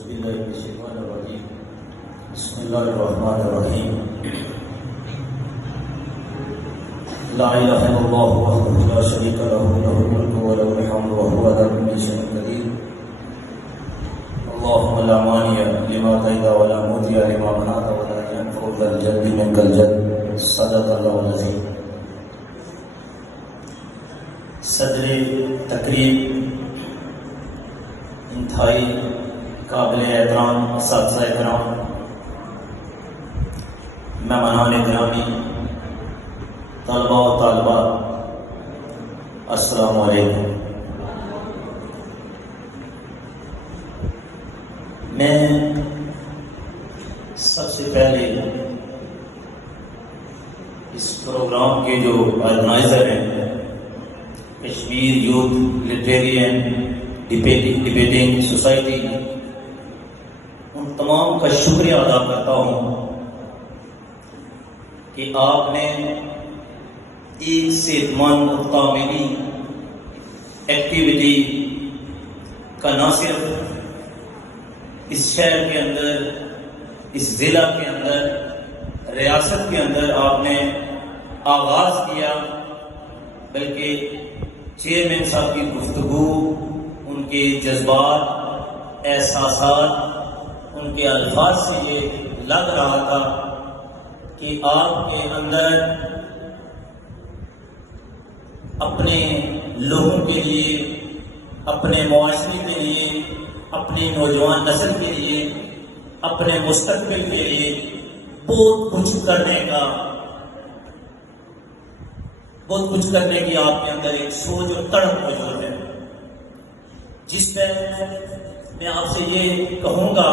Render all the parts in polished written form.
بالله من الشيطان الرجيم. بسم الله الرحمن الرحيم. لا إله إلا الله وحده لا شريك له له الملك وله الحمد وهو على كل شيء قدير. اللهم لا مانع لما أعطيت ولا معطي لما منعت ولا ينفع ذا الجد منك الجد. صدق الله العظيم. صدر تقریر انتہائی قابل احترام اساتذہ کرام، مہمانان گرامی، طلباء و طالبات، السلام علیکم. میں سب سے پہلے اس پروگرام کے جو آرگنائزر ہیں، Kashmir youth literary and debating society, ان تمام کا شکریہ ادا کرتا ہوں کہ آپ نے ایک صحت مند اور تعمیری ایکٹیویٹی کا نہ صرف اس شہر کے اندر، اس ضلع کے اندر، ریاست کے اندر آپ نے آغاز کیا، بلکہ چیئرمین صاحب کی گفتگو، ان کے جذبات، احساسات، ان کے الفاظ سے یہ لگ رہا تھا کہ آپ کے اندر اپنے لوگوں کے لیے، اپنے معاشرے کے لیے، اپنی نوجوان نسل کے لیے، اپنے مستقبل کے لیے بہت کچھ کرنے کی آپ کے اندر ایک سوچ اور تڑپ موجود ہے، جس پہ میں آپ سے یہ کہوں گا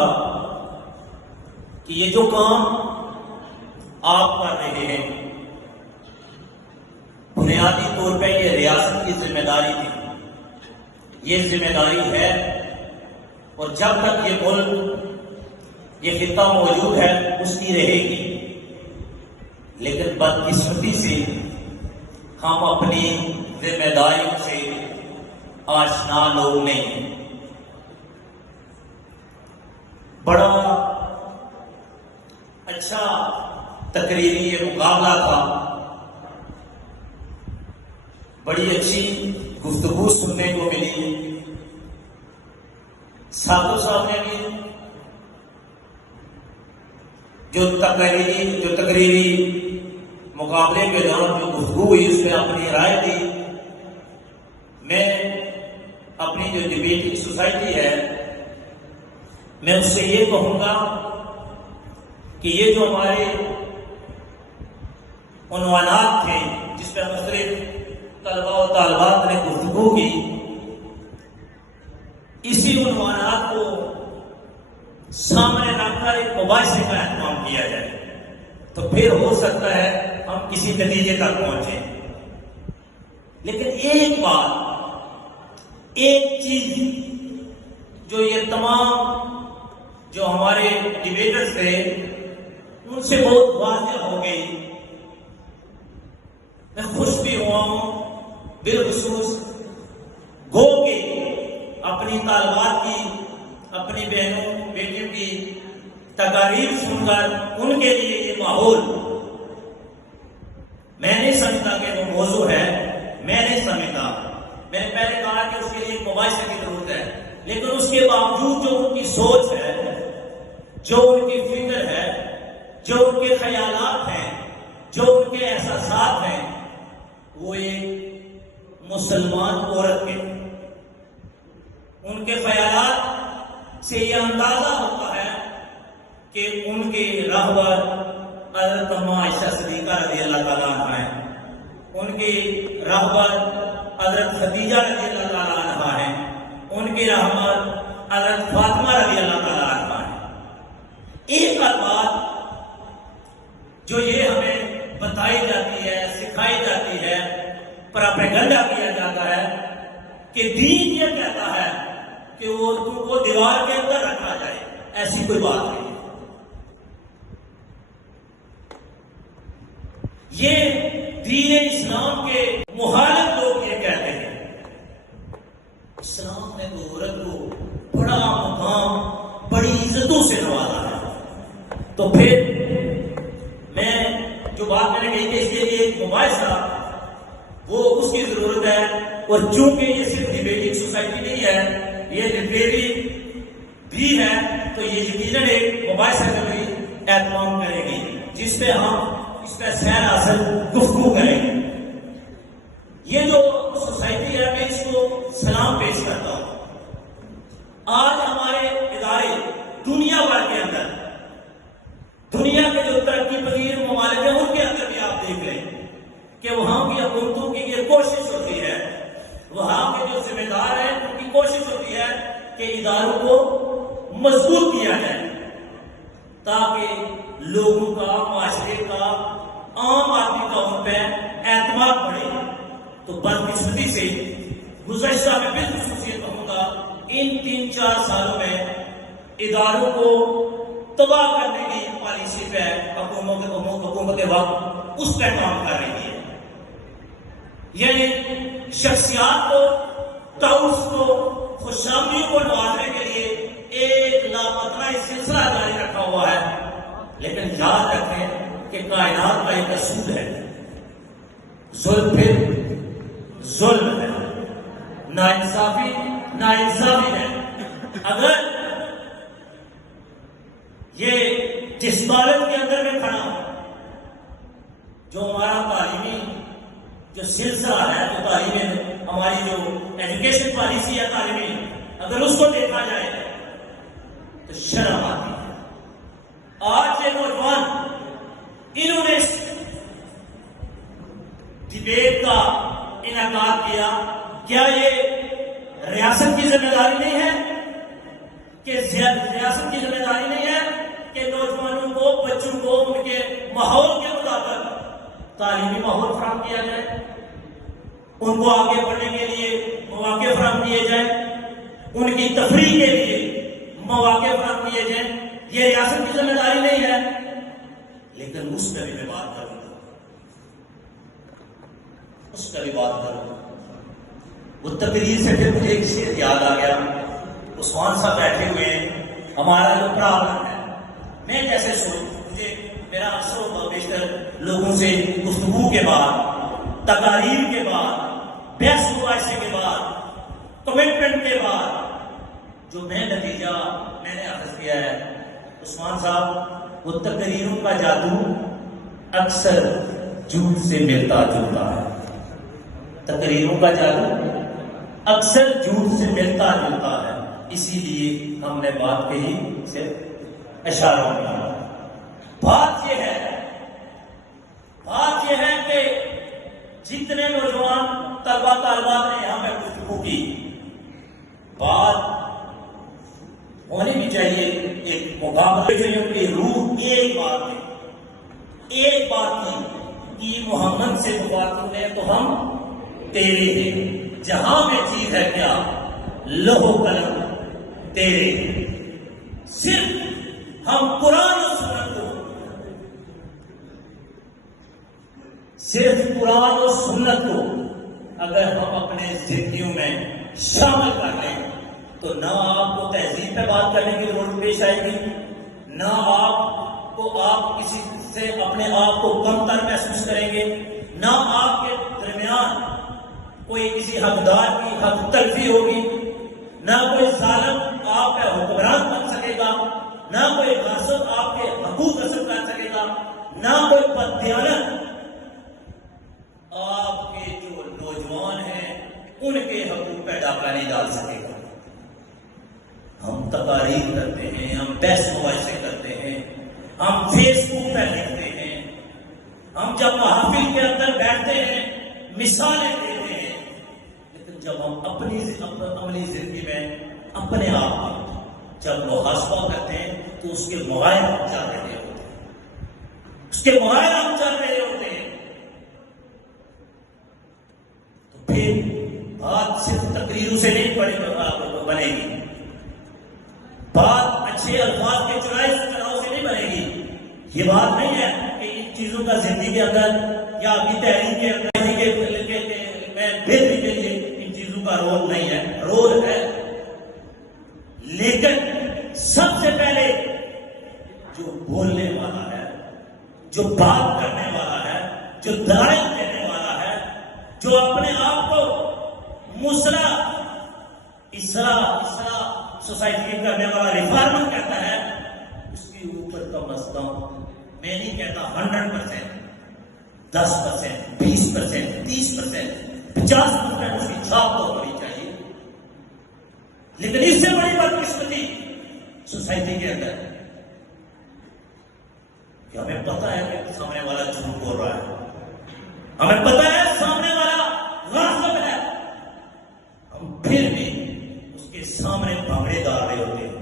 کہ یہ جو کام آپ کر رہے ہیں، بنیادی طور پہ یہ ریاست کی ذمہ داری تھی، یہ ذمہ داری ہے، اور جب تک یہ ملک، یہ خطہ موجود ہے، اس کی رہے گی. لیکن بدقسمتی سے ہم اپنی ذمہ داریوں سے آشنا لوگ نہیں ہیں. بڑا اچھا تقریری یہ مقابلہ تھا، بڑی اچھی گفتگو سننے کو ملی. ساتھوں صاحب نے بھی جو تقریری مقابلے کے دوران جو گفتگو ہوئی، اس میں اپنی رائے دی. میں اپنی جو ڈبیٹنگ سوسائٹی ہے، میں اس سے یہ کہوں گا کہ یہ جو ہمارے عنوانات تھے، جس پہ مختلف طلباء و طالبات نے گفتگو کی، اسی عنوانات کو سامنے رکھ کر ایک مباحثے کا اہتمام کیا جائے تو پھر ہو سکتا ہے ہم کسی نتیجے تک پہنچیں. لیکن ایک بات، ایک چیز جو یہ تمام جو ہمارے ڈیبیٹرز تھے ان سے بہت واضح ہو گئی. میں خوش بھی ہوا ہوں، بالخصوص گو کے اپنی طالبات کی، اپنی بہنوں بیٹیوں کی تقاریر سن کر ان کے لیے یہ ماحول، میں نہیں سمجھتا کہ وہ موضوع ہے، میں نہیں سمجھتا. میں نے پہلے کہا کہ اس کے لیے مباحثے کی ضرورت ہے، لیکن اس کے باوجود جو ان کی سوچ ہے، جو ان کی فکر ہے، جو ان کے خیالات ہیں، جو ان کے احساسات ہیں، وہ ایک مسلمان عورت کے، ان کے خیالات سے یہ اندازہ ہوتا ہے کہ ان کے رہبر حضرت عائشہ صدیقہ رضی اللہ تعالیٰ عنہ ہیں، ان کے رہبر حضرت خدیجہ رضی اللہ تعالیٰ عنہ ہیں، ان کے رہبر حضرت فاطمہ رضی اللہ تعالیٰ عنہ ہیں. ایک بات جو یہ ہمیں بتائی جاتی ہے، سکھائی جاتی ہے، پروپیگنڈا کیا جاتا ہے کہ دین یہ کہتا ہے کہ اردو کو دیوار کے اندر رکھا جائے. ایسی کوئی بات نہیں. یہ دین اسلام کے مخالف لوگ یہ کہتے ہیں. اسلام نے تو عورت کو بڑا مقام، بڑی تو پھر میں جو بات میں نے کہی کہ اس کے لیے ایک مباحثہ وہ اس کی ضرورت ہے، اور چونکہ یہ صرف ڈبیٹنگ سوسائٹی نہیں ہے، یہ لٹریری بھی ہے، تو یہ یقیناً ایک مباحثہ کا بھی اہتمام کرے گی جس پہ ہم اس پہ سیر حاصل گفتگو کریں گے۔ یہ جو سوسائٹی ہے میں اس کو سلام پیش کرتا ہوں۔ آج ہمارے ادارے دنیا بھر کے اندر، دنیا کے جو ترقی پذیر ممالک ہیں ان کے اندر بھی آپ دیکھ لیں کہ وہاں کی حکومتوں کی یہ کوشش ہوتی ہے، وہاں کے جو ذمہ دار ہیں ان کی کوشش ہوتی ہے کہ اداروں کو مضبوط کیا جائے تاکہ لوگوں کا، معاشرے کا، عام آدمی کا ان پہ اعتماد بڑھے۔ تو بدقسمتی سے گزشتہ میں بالخصوصیت کہوں گا ان 3-4 سالوں میں اداروں کو تباہ کرنے کی پالیسی پہ حکومت وقت اس پہ کام کر رہی ہے، یعنی شخصیات کو، طاؤس کو، خوشامدیوں کو نوازنے کے لیے ایک لاپتہ سلسلہ جاری رکھا ہوا ہے۔ لیکن یاد رکھیں کہ کائنات کا ایک اصول ہے، ظلم پھر ظلم ہے، ناانصافی ناانصافی ہے۔ اگر یہ جس بالغ کے اندر میں کھڑا ہوں، جو ہمارا تعلیمی جو سلسلہ ہے، جو تعلیم ہماری جو ایجوکیشن پالیسی ہے تعلیمی، اگر اس کو دیکھا جائے تو شرم آتی ہے۔ آج یہ نوجوان انہوں نے ڈبیٹ کا انعقاد کیا، کیا یہ ریاست کی ذمہ داری نہیں ہے کہ ریاست کی ذمہ داری نہیں ہے کہ نوجوانوں کو، بچوں کو ان کے ماحول کے مطابق تعلیمی ماحول فراہم کیا جائے، ان کو آگے بڑھنے کے لیے مواقع فراہم کیے جائیں، ان کی تفریح کے لیے مواقع فراہم کیے جائیں؟ یہ ریاست کی ذمہ داری نہیں ہے؟ لیکن اس پہ بھی میں بات کروں، اس پہ بھی بات کروں۔ وہ تقریر سے پھر مجھے ایک شعر یاد آ گیا۔ عثمان صاحب بیٹھے ہوئے ہیں، ہمارا جو پرابلم ہے، میں کیسے مجھے میرا اکثر و بیشتر لوگوں سے گفتگو کے بعد، تقاریر کے بعد، بحث مباحثے کے بعد، کمٹمنٹ کے بعد جو میں نتیجہ میں نے اخذ کیا ہے، عثمان صاحب، وہ تقریروں کا جادو اکثر جھوٹ سے ملتا جلتا ہے۔ تقریروں کا جادو اکثر جھوٹ سے ملتا جلتا ہے، اسی لیے ہم نے بات کہی صرف اشاروں میں۔ بات یہ ہے کہ جتنے نوجوان طلبا طالبات نے یہاں پہ گفتگو کی، بات ہونی بھی چاہیے ایک مقابلے کی روح ایک بات کی کہ محمد سے باتوں نے تو ہم تیرے ہیں، جہاں میں چیز ہے کیا لوہ قلم تیرے ہیں۔ صرف ہم قرآن و سنت کو، صرف قرآن و سنت کو اگر ہم اپنے زندگیوں میں شامل کر لیں تو نہ آپ کو تہذیب پہ بات کرنے کی ضرورت پیش آئے گی، نہ آپ کسی سے اپنے آپ کو کم تر محسوس کریں گے، نہ آپ کے درمیان کوئی کسی حقدار کی حق تلفی ہوگی، نہ کوئی ظالم آپ کا حکمران بن سکے گا، نہ کوئی غاصب آپ کے حقوق غصب کر سکے گا، نہ کوئی بددیانت آپ کے جو نوجوان ہیں ان کے حقوق پہ ڈاکہ نہیں ڈال سکے گا۔ ہم تقاریر کرتے ہیں، ہم بحث مباحثے کرتے ہیں، ہم فیس بک پہ لکھتے ہیں، ہم جب محافل کے اندر بیٹھتے ہیں مثالیں دیتے ہیں، لیکن جب ہم اپنی عملی زندگی میں اپنے آپ کو جب محاسبہ کرتے ہیں تو اس کے موائل ہم چل رہے ہوتے ہیں، اس کے موائل ہم چل رہے ہوتے ہیں۔ تو پھر بات صرف تقریروں سے نہیں بنے گی، بات اچھے الفاظ کے چناؤ سے نہیں بنے گی۔ یہ بات نہیں ہے کہ ان چیزوں کا زندگی کے اندر یا اپنی تحریر کے اندر میں بہتری کے لیے ان چیزوں کا رول نہیں ہے، رول ہے، لیکن سب سے پہلے جو بولنے والا جو بات کرنے والا ہے، جو دعوت دینے والا ہے، جو اپنے آپ کو اصلاح سوسائٹی کرنے والا ریفارمر کہتا ہے، اس کے اوپر کم از کم میں نہیں کہتا 100%، 10%، 20%، 30%، 50% اس کی چھاپ تو ہونی چاہیے. لیکن اس سے بڑی بدقسمتی سوسائٹی کے اندر کہ ہمیں پتا ہے کہ سامنے والا جھوٹ بول رہا ہے، ہمیں پتا ہے سامنے والا غاصب ہے، ہم پھر بھی اس کے سامنے بھنگڑے ڈال رہے ہوتے ہیں،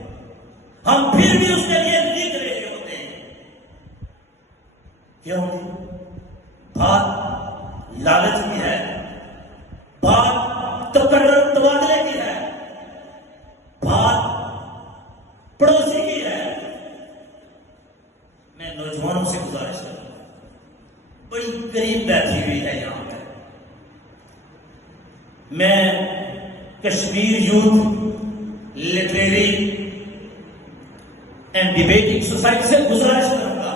ہم پھر بھی اس کے لیے لکھ رہے ہوتے ہیں. کیوں؟ بات لالچ کی ہے، بات تبادلے کی ہے، بات پڑوسی کی ہے. میں نوجوانوں سے گزارش کرتا ہوں، بڑی قریب بیٹھی ہوئی ہے یہاں پہ. میں Kashmir youth literary and debating society سے گزارش کروں گا،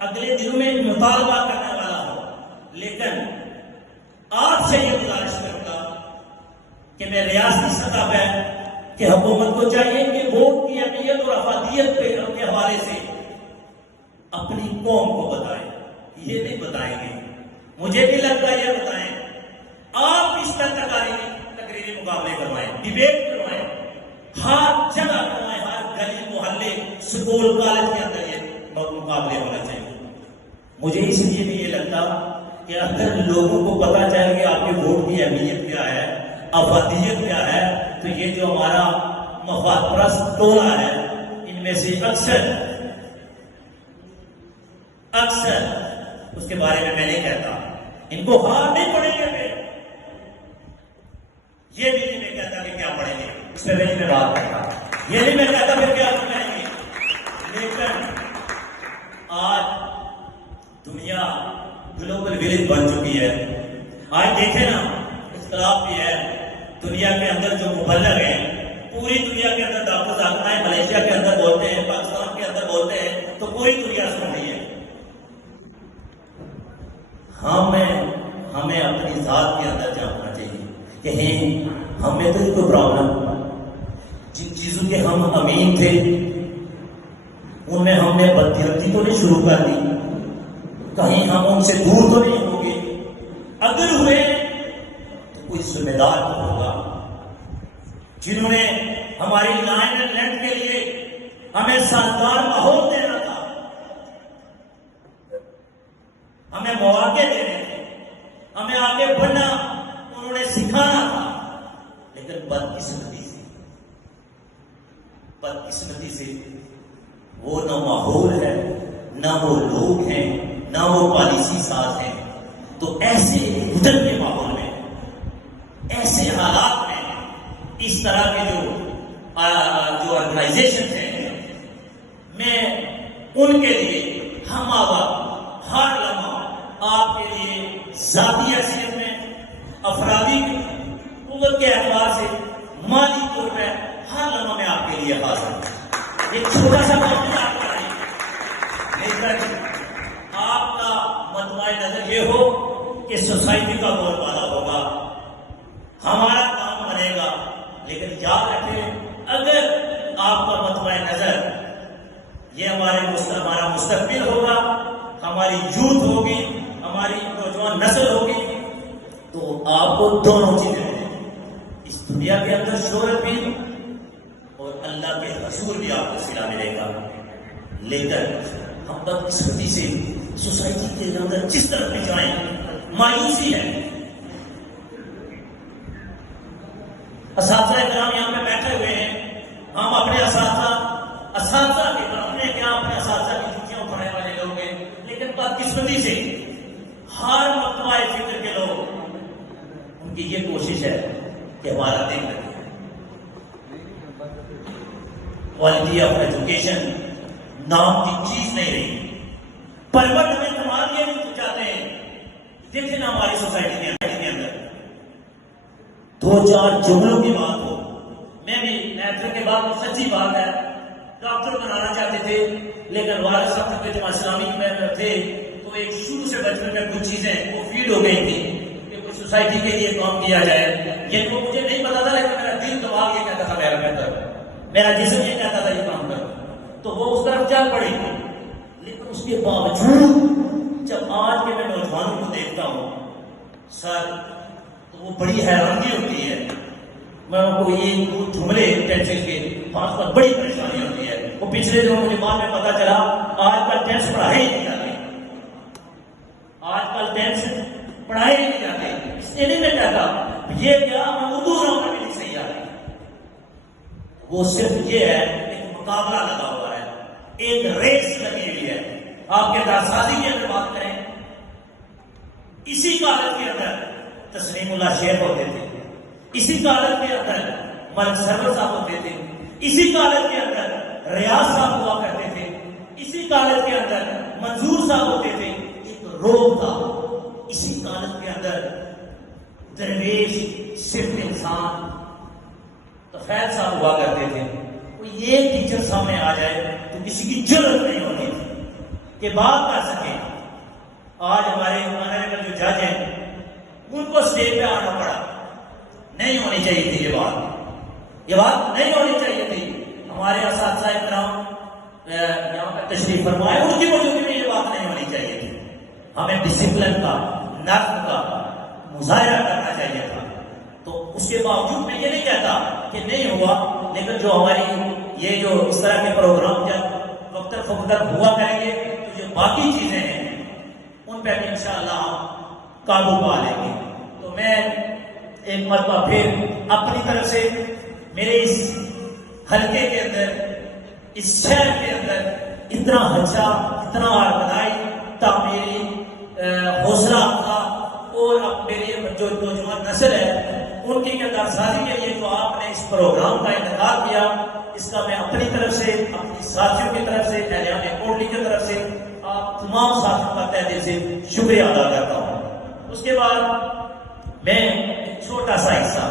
اگلے دنوں میں مطالبہ کرنے والا ہوں، لیکن آپ سے یہ گزارش کروں گا کہ میں ریاستی سطح پہ کہ حکومت کو چاہیے کہ ووٹ کی اہمیت اور افادیت کے حوالے سے اپنی قوم کو بتائیں. یہ نہیں بتائیں گے، مجھے بھی لگتا ہے یہ بتائیں. آپ اس طرح تقریری مقابلے کروائیں، ڈیبیٹ کروائیں، ہر جگہ کروائیں، ہر گلی محلے اسکول کالج کے اندر یہ مقابلے ہونا چاہیے. مجھے اس لیے بھی یہ لگتا کہ اگر لوگوں کو پتا چلے کہ آپ کے ووٹ کی اہمیت کیا ہے، افادیت کیا ہے، تو یہ جو ہمارا مفاد پرست ٹولہ ہے، ان میں سے اکثر اس کے بارے میں نہیں کہتا ان کو ہار نہیں پڑیں گے. پھر یہ بھی نہیں میں کہتا کہ کیا پڑھیں گے، اس پہ میں بات کرتا. یہ نہیں میں کہتا پھر کیا پڑھیں گے. لیکن آج دنیا گلوبل ولیج بن چکی ہے. آج دیکھیں نا، اختلاف بھی ہے دنیا کے اندر. جو مبلغ ہیں پوری دنیا کے اندر ڈاکٹر صاحب ہیں، ملیشیا کے اندر بولتے ہیں، پاکستان کے اندر بولتے ہیں، تو پوری دنیا سن رہی ہے. ہمیں اپنی ذات کے اندر جاننا چاہیے کہ ہمیں تو کوئی پرابلم، جن چیزوں کے ہم امین تھے ان میں ہم نے بدترقی تو نہیں شروع کر دی، کہیں ہم ان سے دور تو نہیں ہو گے. اگر ہوئے تو کوئی ذمہ دار تو ہوگا جنہوں نے ہماری لائن اینڈ لینڈ کے لیے ہمیں سازگار ماحول دینا تھا، ہمیں مواقع دینے تھے، ہمیں آگے بڑھنا انہوں نے سکھانا تھا. لیکن بدقسمتی سے وہ نہ ماحول ہے، نہ وہ لوگ ہیں، نہ وہ پالیسی ساز ہیں. تو ایسے گزر کے ماحول میں، ایسے حالات میں، اس طرح کے جو آرگنائزیشن ہیں، میں ان کے لیے ہم آواز ہر لمحہ آپ کے لیے ذاتی حیثیت میں، افرادی قوت کے اعتبار سے، مالی طور پر ہر لمحہ میں آپ کے لیے حاضر ہوں. ایک چھوٹا سا موقع آپ کا نہیں، لیکن آپ کا مطمئن نظر یہ ہو کہ سوسائٹی کا بول بالا ہوگا، ہمارا کام بنے گا. لیکن یاد رکھیں، اگر آپ کا مطمئن نظر یہ ہمارا مستقبل ہوگا، ہماری یوتھ ہوگی، ہماری نوجوان نسل ہوگی، تو آپ کو دونوں چیزیں ملیں گی. اس دنیا کے اندر شہرت بھی اور اللہ کے حضور بھی آپ کو صلہ ملے گا. لیکن ہم بدقسمتی سے سوسائٹی کے اندر جس طرح بھی جائیں، مایوسی ہے. اساتذہ کرام یہاں پہ بیٹھے ہوئے ہیں، ہم اپنے اساتذہ کے اپنے اساتذہ کی جوتیاں اٹھانے والے لوگ ہیں. لیکن بدقسمتی سے ہر مطلع فکر کے لوگ، ان کی یہ کوشش ہے کہ ہمارا دیکھ لیں کوالٹی آف ایجوکیشن نام کی چیز نہیں رہی. پرورٹ ہمیں کمال کے بھی چاہتے ہیں. دیکھیں نا ہماری سوسائٹی کے اندر 2-4 جملوں کی بات ہو، میں بھی نیچر کے بعد سچی بات ہے، ڈاکٹر بنانا چاہتے تھے، لیکن والد صاحب چونکہ جماعت اسلامی میں تھے تو ایک شروع سے بچپن میں کچھ چیزیں وہ فیڈ ہو گئی تھی کہ کچھ سوسائٹی کے لیے کام کیا جائے. یہ تو مجھے نہیں پتا تھا، لیکن میرا دل دماغ یہ کہتا تھا میرا بہتر، میرا جسم یہ کہتا تھا یہ کام کرو، تو وہ اس طرف چل پڑی. لیکن اس کے باوجود جب آج کے میں نوجوانوں کو دیکھتا ہوں سر تو وہ بڑی حیرانگی ہوتی ہے. میں کو یہ جملے پینسل کے بات پر بڑی پریشانی ہوتی ہے. وہ پچھلے دنوں مجھے بعد میں پتا چلا آج کل ٹینس پڑھائی نہیں جاتی، آج کل ٹینس پڑھائی نہیں جاتی. اس لیے نہیں میں کہتا یہ کیا میں اردو نام کا بھی نہیں صحیح آ رہی، وہ صرف یہ ہے ایک مقابلہ لگا ہوا ہے، ایک ریس لگی ہوئی ہے. آپ کے دارسازی کی اگر بات کریں، اسی کالج کے اندر تسلیم اللہ شیخ ہوتے تھے، اسی کالج کے اندر ملک سرور صاحب ہوتے تھے، اسی کالج کے اندر ریاض صاحب ہوا کرتے تھے، اسی کالج کے اندر منظور صاحب ہوتے تھے. ایک روگ تھا اسی کالج کے اندر درویش صرف انسان تفیل صاحب ہوا کرتے تھے. کوئی یہ ٹیچر سامنے آ جائے تو کسی کی جرت نہیں ہونی تھی کہ بات کر سکے. آج ہمارے آنریبل جو جج ہیں ان کو اسٹیج پہ آنا پڑا، نہیں ہونی چاہیے تھی یہ بات نہیں ہونی چاہیے تھی. ہمارے اساتذہ اکرام یہاں پر تشریف فرمائے، ان کی موجودگی میں یہ بات نہیں ہونی چاہیے تھی. ہمیں ڈسپلن کا، نظم کا مظاہرہ کرنا چاہیے تھا. تو اس کے باوجود میں یہ نہیں کہتا کہ نہیں ہوا، لیکن جو ہماری یہ جو اس طرح کے پروگرام جب وقت فوقت ہوا کریں گے تو جو باقی چیزیں ہیں ان پہ بھی انشاءاللہ ہم قابو پا لیں گے. تو میں ایک مرتبہ پھر اپنی طرف سے میرے اس حلقے کے اندر، اس شہر کے اندر اتنا حجہ، اتنا آرمدائی تعمیری حوصلہ افزا اور اب میری جو نوجوان نسل ہے ان کی کردار سازی کے لیے جو آپ نے اس پروگرام کا انعقاد کیا، اس کا میں اپنی طرف سے، اپنی ساتھیوں کی طرف سے، اہلیان کوٹلی کی طرف سے آپ تمام ساتھیوں کا تہ دل سے شکریہ ادا کرتا ہوں. اس کے بعد میں ایک چھوٹا سا حصہ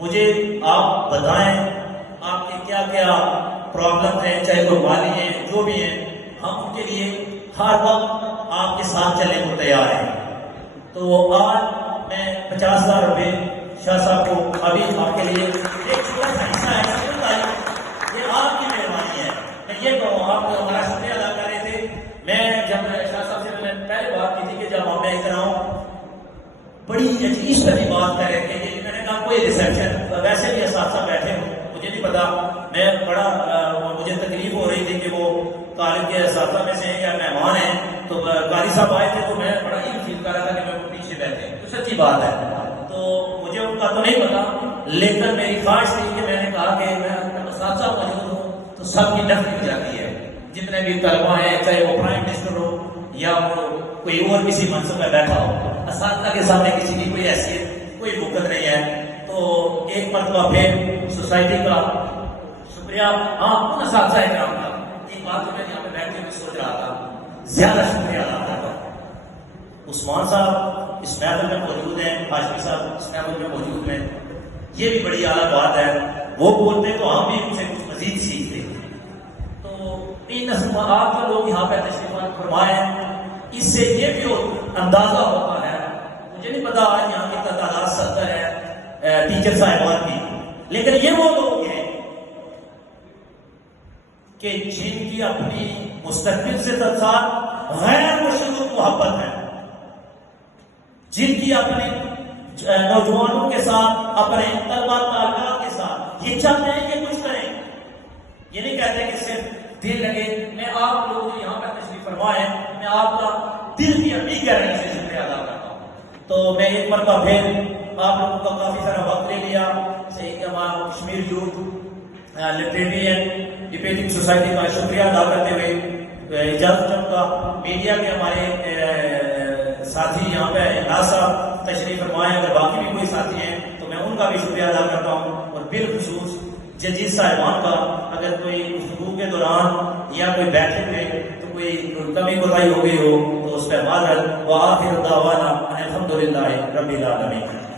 مجھے آپ بتائیں آپ کے کیا کیا پرابلم ہے، چاہے وہ مالی ہیں جو بھی ہیں، ہم ان کے لیے ہر وقت آپ کے ساتھ چلنے کو تیار ہیں. تو آج میں 50,000 روپے شاہ صاحب کو ابھی آپ کے لیے ایک چھوٹا سا حصہ ہے، یہ آپ کی مہربانی ہے. میں یہ کہوں آپ کو ہمارا شکریہ ادا کر رہے تھے. میں جب شاہ صاحب سے میں پہلے بات کی تھی کہ جب ہم میں کراؤں بڑی اس طرح بات کر رہے تھے کہ میں نے کہا کوئی ریسپشن، ویسے بھی اساتذہ بیٹھے ہوں مجھے نہیں پتا، میں بڑا مجھے تکلیف ہو رہی تھی کہ وہ کالج کے اساتذہ میں سے ہیں یا مہمان ہیں، تو قاری صاحب آئے تھے تو میں بڑا ہی فیل کر رہا تھا کہ میں پیچھے بیٹھے، تو سچی بات ہے. تو مجھے ان کا تو نہیں پتا، لیکن میری خواہش تھی کہ میں نے کہا کہ میں اساتذہ موجود ہوں تو سب کی ڈک مل جاتی ہے. جتنے بھی طلبا ہیں، چاہے وہ پرائم منسٹر ہو یا وہ کوئی اور کسی منصب میں بیٹھا ہو، اساتذہ کے سامنے کسی کی کوئی حیثیت، کوئی وقت نہیں ہے. تو ایک مرتبہ پھر سوسائٹی کا شکریہ، ہاں ان اساتذہ اکرام کا. ایک بات جو میں یہاں پہ بیٹھ کے میں سوچ رہا تھا، زیادہ شکریہ ادا کرتا ہوں. عثمان صاحب اس محفل میں موجود ہیں، ہاشمی صاحب اس محفل میں موجود ہیں، یہ بھی بڑی اعلیٰ بات ہے. وہ بولتے تو ہم بھی ان سے کچھ مزید سیکھتے. تو ان آپ جو لوگ یہاں پہ تشریف فرمائے اس سے یہ بھی اندازہ ہوتا ہے، مجھے نہیں پتا آج یہاں کی تعداد 70 ہے ٹیچر صاحبان کی، لیکن یہ وہ لوگ ہیں کہ جن کی اپنی مستقبل سے تعلق غیر مشروط محبت ہے، جن کی اپنے نوجوانوں کے ساتھ، اپنے طلباء طالبات کے ساتھ یہ چاہتے ہیں کہ کچھ کریں. یہ نہیں کہتے کہ صرف دل لگے. میں آپ لوگ یہاں پر تشریف فرمائے، میں آپ کا دل کی اپنی گہرائی سے شکریہ ادا کرتا ہوں. تو میں ایک مرتبہ پھر آپ لوگوں کا کافی سارا وقت لے لیا. صحیح کہ ہمارا کشمیر یوتھ لٹریرین ڈبیٹنگ سوسائٹی کا شکریہ ادا کرتے ہوئے اجازت چاہوں گا. میڈیا کے ہمارے ساتھی یہاں پہ ناز صاحب تشریف فرمائے، اگر باقی بھی کوئی ساتھی ہیں تو میں ان کا بھی شکریہ ادا کرتا ہوں. اور بالخصوص ججز صاحبان کا، اگر کوئی گفتگو کے دوران یا کوئی بیٹھے میں تو کوئی کمی کوتاہی ہو گئی ہو تو اس پہ معذرت. وآخر دعوانا ان الحمد للہ رب العالمین.